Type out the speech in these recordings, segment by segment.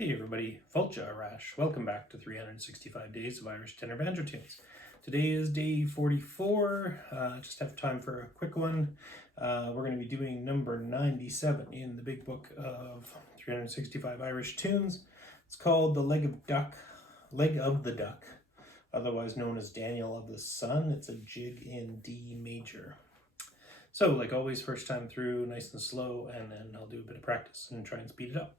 Hey everybody, Fulcha Arash. Welcome back to 365 Days of Irish Tenor Banjo Tunes. Today is day 44. Just have time for a quick one. We're going to be doing number 97 in the big book of 365 Irish Tunes. It's called The Leg of the Duck, otherwise known as Daniel of the Sun. It's a jig in D major. So, like always, first time through, nice and slow, and then I'll do a bit of practice and try and speed it up.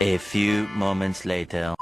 A few moments later.